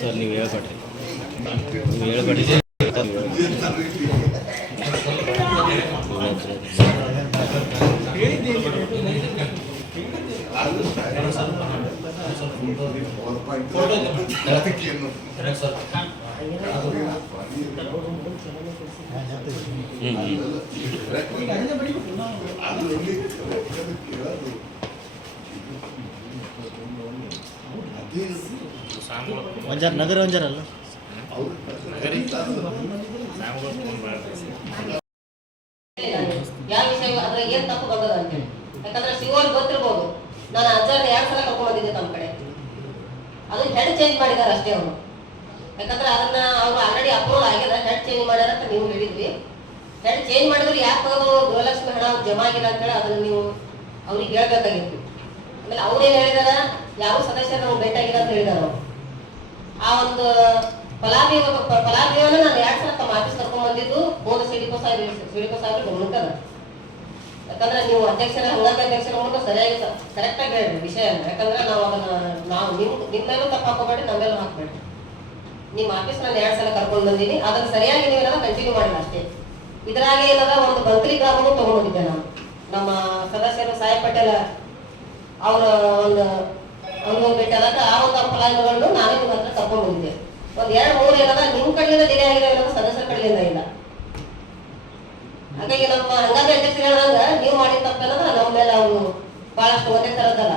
Sir ನೀವು ಹೇಳ್ಬೇಡ್ರಿ, ನೀವು ಹೇಳ್ಬೇಡಿ ಒಂಜಾರ ನಗರ ಒಂಜಾರ ಅಲ್ಲ ಯಾವ ವಿಷಯ ಅದ್ರ ಏನ್ ತಪ್ಪು ಬಂದದ ಅಂತೇಳಿ. ಯಾಕಂದ್ರೆ ಸಿಗೋರ್ ಗೊತ್ತಿರ್ಬೋದು, ನಾನು ಅಜ್ಜಾರ್ನ 2 ಸಲ ಕರ್ಕೊಂಡ್ ಬಂದಿದ್ದೆ ತಮ್ಮ ಕಡೆ. ಅದು ಹೆಡ್ ಚೇಂಜ್ ಮಾಡಿದಾರೆ ಅಷ್ಟೇ ಅವರು. ಯಾಕಂದ್ರೆ ಅದನ್ನ ಅವ್ರು ಆಲ್ರೆಡಿ ಅಪ್ರೂವಲ್ ಆಗ್ಯದ, ಹೆಡ್ ಚೇಂಜ್ ಮಾಡ್ಯಾರ ಅಂತ ನೀವು ಹೇಳಿದ್ವಿ. ಹೆಡ್ ಚೇಂಜ್ ಮಾಡಿದ್ರೆ ಯಾಕೆ ಗೃಹಲಕ್ಷ್ಮಿ ಹಣ ಜಮಾ ಆಗಿಲ್ಲ ಅಂತೇಳಿ ಅದನ್ನ ನೀವು ಅವ್ರಿಗೆ ಹೇಳ್ಬೇಕಾಗಿತ್ತು. ಆಮೇಲೆ ಅವ್ರೇನ್ ಹೇಳಿದಾರ, ಯಾವ ಸದಸ್ಯರು ನಮ್ಗೆ ಭೇಟಿಯಾಗಿಲ್ಲ ಅಂತ ಹೇಳಿದಾರ. ಆ ಒಂದು ಫಲಾನುಭವಿಯನ್ನ ನಾನು 2 ಸಲ ತಮ್ಮ ಆಫೀಸ್ ಕರ್ಕೊಂಡ್ ಬಂದಿದ್ದು ಬೋಧ ಸಿಡಿಕೋ ಸಾಹೇಬ್ರು ಗಮನಕ್ಕದ. ಯಾಕಂದ್ರೆ ನೀವು ಅಧ್ಯಕ್ಷರ ಹಂಗಾಮಿ ಅಧ್ಯಕ್ಷರ ಮುಂದೆ ಸರಿಯಾಗಿ ಕರೆಕ್ಟ್ ಆಗಿ ಹೇಳ್ರಿ ವಿಷಯ. ಯಾಕಂದ್ರೆ ನಾವು ನಿಮ್ಮೇಲೂ ತಪ್ಪು ಹಾಕೋಬೇಡಿ, ನಮ್ಮೇಲೂ ಹಾಕ್ಬೇಡ್ರಿ. ನಿಮ್ಮ ಆಫೀಸ್ ನಾನು 2 ಸಲ ಕರ್ಕೊಂಡು ಬಂದೀನಿ, ಅದನ್ನ ಸರಿಯಾಗಿ ನೀವೆಲ್ಲ ಕಂಟಿನ್ಯೂ ಮಾಡಿಲ್ಲ ಅಷ್ಟೇ. ಇದರಾಗೆ ಏನದ ಒಂದು ಬಂಕ್ರಿ ಗ್ರಾಮನೂ ತಗೊಂಡಿದ್ದೆ ನಾನು. ನಮ್ಮ ಸದಸ್ಯರು ಸಾಹೇಬ್ ಪಟೇಲ್ ಅವರ ಒಂದು ಭೇಟಿ ಆದಾಗ ಆ ಒಂದು ಫಲಾನುಭವಿಗಳನ್ನು ನಾನೇ ನಿಮ್ಮ ಹತ್ರ ಕರ್ಕೊಂಡು ಬಂದಿದ್ದೆ. ಒಂದ್ 2-3 ಏನದ ನಿಮ್ ಕಡೆಯಿಂದ ಡಿಲೇ ಆಗಿದೆ, ಏನೋ ಸದಸ್ಯರ ಕಡೆಯಿಂದ ಇಲ್ಲ. ಹಾಗಾಗಿ ನಮ್ಮ ಹಂಗಾಮಿ ಅಧ್ಯಕ್ಷರು ಹೇಳಿದಂಗ ನೀವು ಮಾಡಿದ ತಪ್ಪೇನದ ನಮ್ಮ ಮೇಲೆ ಅವರು ಬಹಳಷ್ಟು ಒಂದೇ ತರದಲ್ಲ.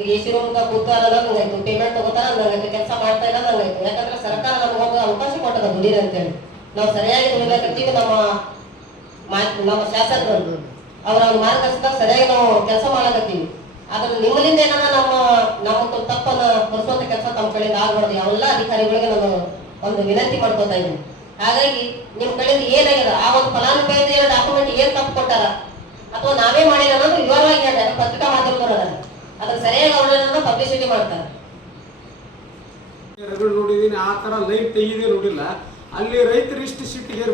ಈಗ ಎಸಿ ರೂಮ್ ಕೂತಾರ ನಂಗಾಯ್ತು, ಪೇಮೆಂಟ್ ತಗೋತಾರ ನಂಗಾಯ್ತು, ಕೆಲಸ ಮಾಡ್ತಾ ಇಲ್ಲ ನಂಗಾಯ್ತು. ಯಾಕಂದ್ರೆ ಸರ್ಕಾರ ನಮಗೊಂದು ಅವಕಾಶ ಕೊಟ್ಟದ ದುಡೀರಿ ಅಂತೇಳಿ. ನಾವು ಸರಿಯಾಗಿ ದುಡಿಬೇಕಂತೀವಿ. ನಮ್ಮ ಶಾಸಕರು ಅವರ ಮಾರ್ಗದರ್ಶನದಾಗ ಸರಿಯಾಗಿ ನಾವು ಕೆಲಸ ಮಾಡಕತ್ತೀವಿ. ಆದ್ರೆ ನಿಮ್ಮಲ್ಲಿಂದ ಏನಾರ ನಮ್ಮ ತಪ್ಪನ್ನ ಹೊರಿಸುವಂತ ಕೆಲಸ ತಮ್ಮ ಕಡೆಯಿಂದ ಆಗ್ಬಾರ್ದು. ಎಲ್ಲ ಅಧಿಕಾರಿಗಳಿಗೆ ನಾನು ಒಂದು ವಿನಂತಿ ಮಾಡ್ಕೊತಾ ಇದ್ದೀನಿ. ಹಾಗಾಗಿ ನಿಮ್ ಕಡೆಯಿಂದ ಏನಾಗಿದೆ ಆ ಒಂದು ಫಲಾನುಭವಿ ಡಾಕ್ಯುಮೆಂಟ್ ಏನ್ ತಪ್ಪು ಕೊಟ್ಟಾರ ಅಥವಾ ನಾವೇ ಮಾಡಿಲ್ಲ ಅನ್ನೋದು ವಿವರವಾಗಿ ಹೇಳ್ತಾರೆ. ಪತ್ರಿಕಾ ಮಾಧ್ಯಮದವರು ಅದ್ರ ಸರಿಯಾಗಿ ಅವ್ರನ್ನ ಪಬ್ಲಿಸಿಟಿ ಮಾಡ್ತಾರೆ. ನೋಡಿದೀನಿ, ಆ ತರ ಲೈನ್ ತೆಗಿದೆ ನೋಡಿಲ್ಲ. ಅಲ್ಲಿ ರೈತರು ಇಷ್ಟು ಸಿಟ್ಟಿಗೆ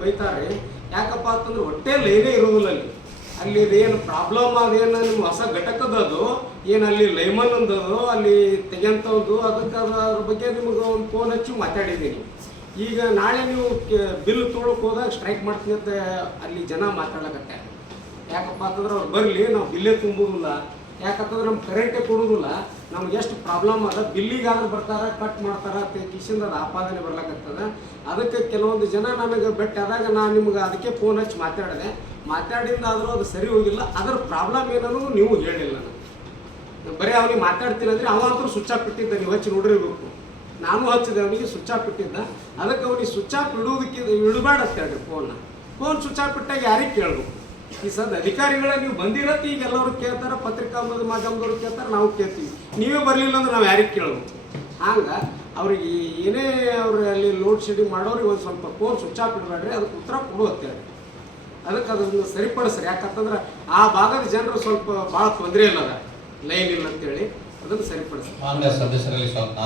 ಬೈತಾರೆ. ಯಾಕಪ್ಪ ಅಂತಂದ್ರೆ ಹೊಟ್ಟೆ ಲೈನೇ ಇರುವುದಿಲ್ಲ ಅಲ್ಲಿ ಏನು ಪ್ರಾಬ್ಲಮ್ ಅದೇನು ನಿಮ್ಮ ಹೊಸ ಘಟಕದದು ಏನು ಅಲ್ಲಿ ಲೈಮನ್ ಅಂದದು ಅಲ್ಲಿ ತೆಗೆಂಥದ್ದು ಅದಕ್ಕೆ ಅದ್ರ ಬಗ್ಗೆ ನಿಮಗೆ ಒಂದು ಫೋನ್ ಹಚ್ಚಿ ಮಾತಾಡಿದ್ದೀನಿ. ಈಗ ನಾಳೆ ನೀವು ಬಿಲ್ ತೊಗೊಳಕ್ಕೆ ಹೋದಾಗ ಸ್ಟ್ರೈಕ್ ಮಾಡ್ತೀನಿ ಅಂತ ಅಲ್ಲಿ ಜನ ಮಾತಾಡಕತ್ತೆ. ಯಾಕಪ್ಪ ಅಂತಂದ್ರೆ ಅವ್ರು ಬರಲಿ, ನಾವು ಬಿಲ್ಲೇ ತುಂಬುದಿಲ್ಲ. ಯಾಕಂತಂದ್ರೆ ನಮ್ಮ ಕರೆಂಟೇ ಕೊಡೋದಿಲ್ಲ. ನಮ್ಗೆ ಎಷ್ಟು ಪ್ರಾಬ್ಲಮ್ ಅದ, ಬಿಲ್ಲಿಗಾದ್ರೂ ಬರ್ತಾರ, ಕಟ್ ಮಾಡ್ತಾರ ಕಿಶಿಂದ ಅದು ಆಪಾದನೆ ಬರ್ಲಾಕತ್ತದ. ಅದಕ್ಕೆ ಕೆಲವೊಂದು ಜನ ನನಗೆ ಭೇಟಿಯಾದಾಗ ನಾನು ನಿಮ್ಗೆ ಅದಕ್ಕೆ ಫೋನ್ ಹಚ್ಚಿ ಮಾತಾಡಿಂದಾದರೂ ಅದು ಸರಿ ಹೋಗಿಲ್ಲ. ಅದರ ಪ್ರಾಬ್ಲಮ್ ಏನನ್ನೂ ನೀವು ಹೇಳಿಲ್ಲ. ನನಗೆ ಬರೀ ಅವನಿಗೆ ಮಾತಾಡ್ತೀನಿ ಅಂದರೆ ಅವಂತರೂ ಸ್ವಿಚ್ ಆಫ್ ಇಟ್ಟಿದ್ದ, ನೀವು ಹಚ್ಚಿ ನೋಡಿರ್ಬೇಕು. ನಾನು ಹಚ್ಚಿದೆ ಅವನಿಗೆ ಸ್ವಿಚ್ ಆಫ್ ಇಟ್ಟಿದ್ದ. ಅದಕ್ಕೆ ಅವನಿಗೆ ಸ್ವಿಚ್ ಆಫ್ ಇಡಬೇಡ ಅಂತ ಹೇಳ್ರಿ. ಫೋನ್ ಸ್ವಿಚ್ ಆಫ್ ಇಟ್ಟಾಗ ಯಾರಿಗೆ ಕೇಳಬೇಕು? ಈ ಸದ್ ಅಧಿಕಾರಿಗಳ ನೀವು ಬಂದಿರತ್ತೆ, ಈಗ ಎಲ್ಲರೂ ಕೇಳ್ತಾರೆ, ಪತ್ರಿಕಾ ಮಾಧ್ಯಮದವ್ರು ಕೇಳ್ತಾರೆ, ನಾವು ಕೇಳ್ತೀವಿ. ನೀವೇ ಬರಲಿಲ್ಲ ಅಂದ್ರೆ ನಾವು ಯಾರಿಗೆ ಕೇಳಬೇಕು? ಹಂಗೆ ಅವ್ರಿಗೆ ಏನೇ ಅವ್ರು ಅಲ್ಲಿ ಲೋಡ್ ಶೆಡ್ಡಿಂಗ್ ಮಾಡೋರಿಗೆ ಒಂದು ಸ್ವಲ್ಪ ಫೋನ್ ಸ್ವಿಚ್ ಆಫ್ ಇಡಬೇಡ್ರಿ, ಅದಕ್ಕೆ ಉತ್ತರ ಕೊಡು ಅಂತೇಳಿ. ಅದಕ್ಕೆ ಅದನ್ನು ಸರಿಪಡಿಸ್ರಿ. ಯಾಕಂತಂದ್ರೆ ಆ ಭಾಗದ ಜನರು ಸ್ವಲ್ಪ ಭಾಳ ತೊಂದರೆ ಇಲ್ಲದ, ಲೈನ್ ಇಲ್ಲ ಅಂತೇಳಿ ಅದನ್ನು ಸರಿಪಡಿಸ್ರಿ. ಸದಸ್ಯರಲ್ಲಿ ಸ್ವಲ್ಪ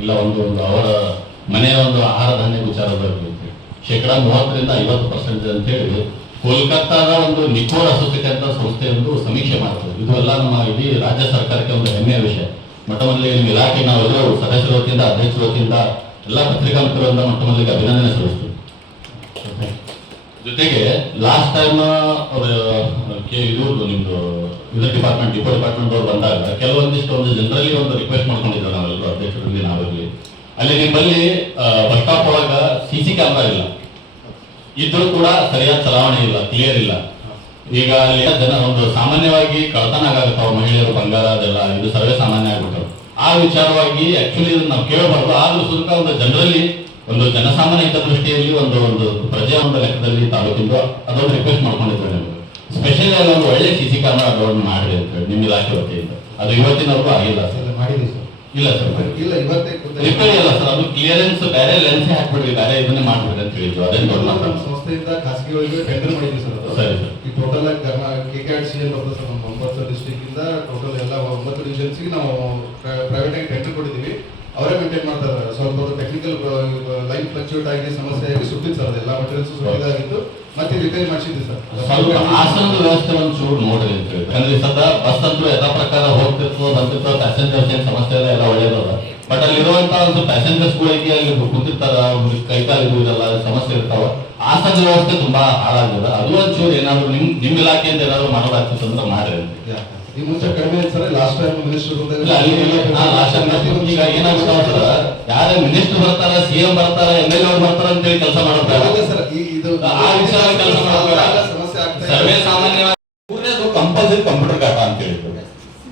ಇಲ್ಲ ಒಂದು ಅವರ ಮನೆಯ ಒಂದು ಆಹಾರ ಧಾನ್ಯ ವಿಚಾರದಲ್ಲಿ 30% 50% ಅಂತೇಳಿ ಕೋಲ್ಕತ್ತಾದ ಒಂದು ನಿಕೋರ್ ಅಸೋಸಿಯೇಟ್ ಅಂತ ಸಂಸ್ಥೆಯೊಂದು ಸಮೀಕ್ಷೆ ಮಾಡ್ತದೆ. ಇದು ಎಲ್ಲ ನಮ್ಮ ಇಡೀ ರಾಜ್ಯ ಸರ್ಕಾರಕ್ಕೆ ಒಂದು ಹೆಮ್ಮೆಯ ವಿಷಯ. ಮೊಟ್ಟಮೊದಲಿಗೆ ನಿಮ್ಮ ಇಲಾಖೆ ನಾವೆಲ್ಲರೂ ಸದಸ್ಯರ ವತಿಯಿಂದ, ಅಧ್ಯಕ್ಷರ ವತಿಯಿಂದ, ಎಲ್ಲ ಪತ್ರಿಕಾ ಮಿತ್ರರಿಂದ ಮೊಟ್ಟಮೊದಲಿಗೆ ಅಭಿನಂದನೆ ಸಲ್ಲಿಸ್ತೀವಿ. ಜೊತೆಗೆ ಲಾಸ್ಟ್ ಟೈಮ್ ನಿಮ್ದು ಇದರ ಡಿಪಾರ್ಟ್ಮೆಂಟ್ ಅವ್ರು ಬಂದಾಗ ಕೆಲವೊಂದಿಷ್ಟು ಒಂದು ಜನರಲ್ಲಿ ಒಂದು ರಿಕ್ವೆಸ್ಟ್ ಮಾಡ್ಕೊಂಡಿದ್ದಾರೆ ನಾವೆಲ್ಲರೂ, ಅಧ್ಯಕ್ಷರಲ್ಲಿ ನಾವಿರಲಿ. ಅಲ್ಲಿ ನಿಮ್ಮಲ್ಲಿ ಬಸ್ ಸ್ಟಾಪ್ ಒಳಗ CC ಕ್ಯಾಮ್ರಾ ಇಲ್ಲ, ಇದ್ರೂ ಕೂಡ ಸರಿಯಾದ ಚಲಾವಣೆ ಇಲ್ಲ, ಕ್ಲಿಯರ್ ಇಲ್ಲ. ಈಗ ಅಲ್ಲಿ ಜನ ಒಂದು ಸಾಮಾನ್ಯವಾಗಿ ಕಳತನ ಆಗುತ್ತಾವ, ಮಹಿಳೆಯರು ಬಂಗಾರ ಅದೆಲ್ಲ ಇದು ಸರ್ವೇ ಸಾಮಾನ್ಯ ಆಗ್ಬಿಟ್ಟು. ಆ ವಿಚಾರವಾಗಿ ಆಕ್ಚುಲಿ ನಾವು ಕೇಳಬಾರ್ದು. ಆದ್ರೂ ಸುತ್ತ ಒಂದು ಜನರಲ್ಲಿ ಒಂದು ಜನಸಾಮಾನ್ಯ ಹಿತದೃಷ್ಟಿಯಲ್ಲಿ ಒಂದು ಪ್ರಜೆಯ ಒಂದು ಲೆಕ್ಕದಲ್ಲಿ ತಾಲೂಕಿಂದ ಅದೊಂದು ರಿಕ್ವೆಸ್ಟ್ ಮಾಡ್ಕೊಂಡಿದ್ದಾರೆ. ನಿಮಗೆ ಸ್ಪೆಷಲಿ ಒಂದು ಒಳ್ಳೆ CC ಕ್ಯಾಮ್ರಾ ಅಳವಡಿಕೆ ಮಾಡಿದೆ ಅಂತ ಹೇಳಿ ನಿಮ್ಮ ಇಲಾಖೆ ವತಿಯಿಂದ. ಅದು ಇವತ್ತಿನವರೆಗೂ ಆಗಿಲ್ಲ ಸರ್. ಮಾಡಿದ್ವಿ ಸರ್. ಇಲ್ಲ ಸರ್ ಇಲ್ಲ ಇವತ್ತೇ ರಿಪೇರಿ ಇಲ್ಲ ಸರ್, ಅದು ಕ್ಲಿಯರೆನ್ಸ್ ಬೇರೆ ಲೆನ್ಸ್ ಹಾಕ್ಬಿಡ್ವಿ, ಬೇರೆ ಇದನ್ನೇ ಮಾಡ್ಬಿಡ್ರಿ ಅಂತ ಹೇಳಿದ್ರು. ಅದೇ ದೊಡ್ಡ ನಮ್ಮ ಮಾತು. ಸಂಸ್ಥೆಯಿಂದ ಖಾಸಗಿಯವರಿಗೆ ಟೆಂಡರ್ ಮಾಡಿದ್ವಿ ಸರ್ ಅದು. ಸರಿ ಸರ್. ಈ ಟೋಟಲ್ KKRC ಅಂತ ಬರ್ತದೆ ಸರ್, ನಮ್ಮ 9 ಡಿಸ್ಟ್ರಿಕ್ಟ್ ಇಂದ ಟೋಟಲ್ ಎಲ್ಲ 9 ಡಿವಿಷನ್ಸ್ಗೆ ನಾವು ಪ್ರೈವೇಟ್ ಆಗಿ ಟೆಂಡರ್ ಕೊಟ್ಟಿದ್ದೀವಿ. ಅವರೇ ಮೇಂಟೈನ್ ಮಾಡ್ತಾರೆ. ಸ್ವಲ್ಪ ಟೆಕ್ನಿಕಲ್ ಲೈನ್ ಫ್ಲಕ್ಚುಯೇಟ್ ಆಗಿ ಸಮಸ್ಯೆ ಆಗಿ ಸುಟ್ಟಿತ್ತು ಸರ್, ಅದೆಲ್ಲ ಮಟೀರಿಯಲ್ಸ್ ಸುಟ್ಟಿದ್ದಾಗಿತ್ತು. ಮತ್ತೆ ರಿಪೇರಿ ಮಾಡಿಸಿದ್ವಿ ಸರ್. ಸ್ವಲ್ಪ ಆಸನದ ವ್ಯವಸ್ಥೆ ಒಂಚೂರು ನೋಡ್ರಿ ಅಂತ ಹೇಳಿ. ಯಾಕಂದ್ರೆ ಸದಾ ಬಸ್ ಅಂತೂ ಯಥಾ ಪ್ರಕಾರ ಹೋಗ್ತಿರ್ತದೆ ಬಂದಿರ್ತದೆ, ಪ್ಯಾಸೆಂಜರ್ಸ್ ಏನ್ ಸಮಸ್ಯೆ ಇಲ್ಲ, ಎಲ್ಲ ಒಳ್ಳೇದದ. ಬಟ್ ಅಲ್ಲಿರುವಂತ ಒಂದು ಪ್ಯಾಸೆಂಜರ್ಸ್ ಗಳಿಗೆ ಅಲ್ಲಿ ಕುಂತಿರ್ತಾರ, ಅವ್ರಿಗೆ ಕೈಕಾಲು ಇದೆಲ್ಲ ಸಮಸ್ಯೆ ಇರ್ತಾವ. ಆಸನ ವ್ಯವಸ್ಥೆ ತುಂಬಾ ಹಾಳಾಗಿದೆ. ಅದು ಒಂಚೂರು ಏನಾದ್ರು ನಿಮ್ ಇಲಾಖೆಯಿಂದ ಏನಾದ್ರು ಮಾಡೋದಾಗ್ತದೆ ಅಂದ್ರೆ ಮಾಡ್ರಿ ಅಂತ. ಈ ಮುಂಚೆ ಕಡಿಮೆ ಇತ್ತು ಸರ್. ಲಾಸ್ಟ್ ಟೈಮ್ ಮಿನಿಸ್ಟರ್ ಇಲ್ಲ, ಈಗ ಏನಾಗ್ತಾವ ಸರ್, ಯಾರೇ ಮಿನಿಸ್ಟರ್ ಬರ್ತಾರ, CM ಬರ್ತಾರ, MLA ಅವ್ರು ಬರ್ತಾರ ಅಂತ ಹೇಳಿ ಕೆಲಸ ಮಾಡೋದು ಸರ್. ಇದು ಆ ವಿಷಯ ಕೆಲಸ ಮಾಡೋದು ಸಮಸ್ಯೆ ಆಗ್ತಾ ಸರ್ವೇ ಸಾಮಾನ್ಯವಾಗಿ ಮೂರನೇದು ಕಂಪಲ್ಸರಿ ಕಂಪ್ಯೂಟರ್ ಡಾಟಾ ಅಂತ ಹೇಳಿದ್ರು.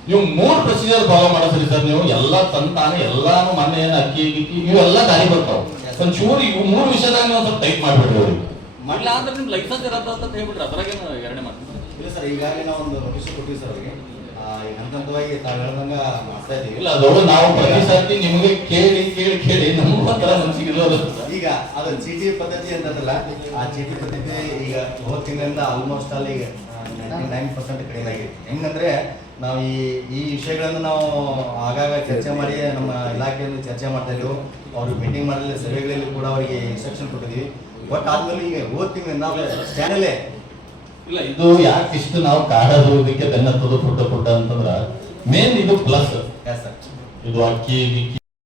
ನೀವು 3 ಪ್ರೊಸೀಜರ್ ಫಾಲೋ ಮಾಡಿದ್ರಿ ಸರ್. ನೀವು ಎಲ್ಲ ತಂತಾನೆ ಎಲ್ಲಾನು ಮೊನ್ನೆ ಏನು ಅಕ್ಕಿ ಗಿಕ್ಕಿ ಇವೆಲ್ಲ ದಾರಿ ಬರ್ತಾವ. ಒಂಚೂರು ಇವು 3 ವಿಷಯದಾಗ ನೀವು ಸ್ವಲ್ಪ ಟೈಪ್ ಮಾಡ್ಬಿಡ್ರಿ ಅವ್ರಿಗೆ. ಮಾಡ್ಲಾ ಅಂದ್ರೆ ನಿಮ್ ಲೈಸೆನ್ಸ್ ಇರತ್ತ ಅಂತ ಹೇಳ್ಬಿಟ್ರೆ ಅದ್ರಾಗೇನು ಎರಡನೇ ಮಾಡ್ತೀವಿ. ಇಲ್ಲ ಸರ್, ಈಗಾಗಲೇ ನಾವು ಒಂದು ನೋಟಿಸ್ ಕೊಟ್ಟಿವಿ ಸರ್ ಅವರಿಗೆ. ಹಂತವಾಗಿ ತಾವು ಹೇಳ್ದಂಗ ಮಾಡ್ತಾ ಇದೀವಿ. ಇಲ್ಲ, ಅದೊಂದು ನಾವು ಪ್ರತಿ ಸರ್ತಿ ನಿಮಗೆ ಕೇಳಿ ಕೇಳಿ ಕೇಳಿ ನಮಗೂ ಒಂಥರ ಮನಸ್ಸಿಗೆ ಇರೋದು. ಈಗ ಅದು ಚೀಟಿ ಪದ್ಧತಿ ಅಂತದಲ್ಲ, ಆ ಚೀಟಿ ಪದ್ಧತಿ ಈಗ ಹೋದ ತಿಂಗಳಿಂದ ಆಲ್ಮೋಸ್ಟ್ ಅಲ್ಲಿ ಈಗ 99% ಕಡಿಮೆ ಆಗಿದೆ. ಹೆಂಗಂದ್ರೆ ನಾವು ಈ ವಿಷಯಗಳನ್ನು ನಾವು ಆಗಾಗ ಚರ್ಚೆ ಮಾಡಿ ನಮ್ಮ ಇಲಾಖೆಯಲ್ಲಿ ಚರ್ಚೆ ಮಾಡ್ತಾ ಇದ್ವು. ಅವ್ರಿಗೆ ಮೀಟಿಂಗ್ ಮಾಡಲಿ, ಸರ್ವೆಗಳಲ್ಲಿ ಕೂಡ ಅವರಿಗೆ ಇನ್ಸ್ಟ್ರಕ್ಷನ್ ಕೊಟ್ಟಿದ್ವಿ. ಬಟ್ ಆದ್ಮೇಲೆ ಈಗ ಹೋದ ತಿಂಗಳಿಂದ ಸ್ಟ್ಯಾಂಡಲ್ಲೇ ಇಲ್ಲ, ಇದು ಯಾಕೆ ಇಷ್ಟು ನಾವು ಕಾಡೋದು, ಇದಕ್ಕೆ ಬೆನ್ನತ್ತದು ಫುಡ್ ಅಂತಂದ್ರ ಮೇನ್ ಇದು ಪ್ಲಸ್. Yes sir. ಇದು ಅಕ್ಕಿ ಗಿಕ್ಕಿ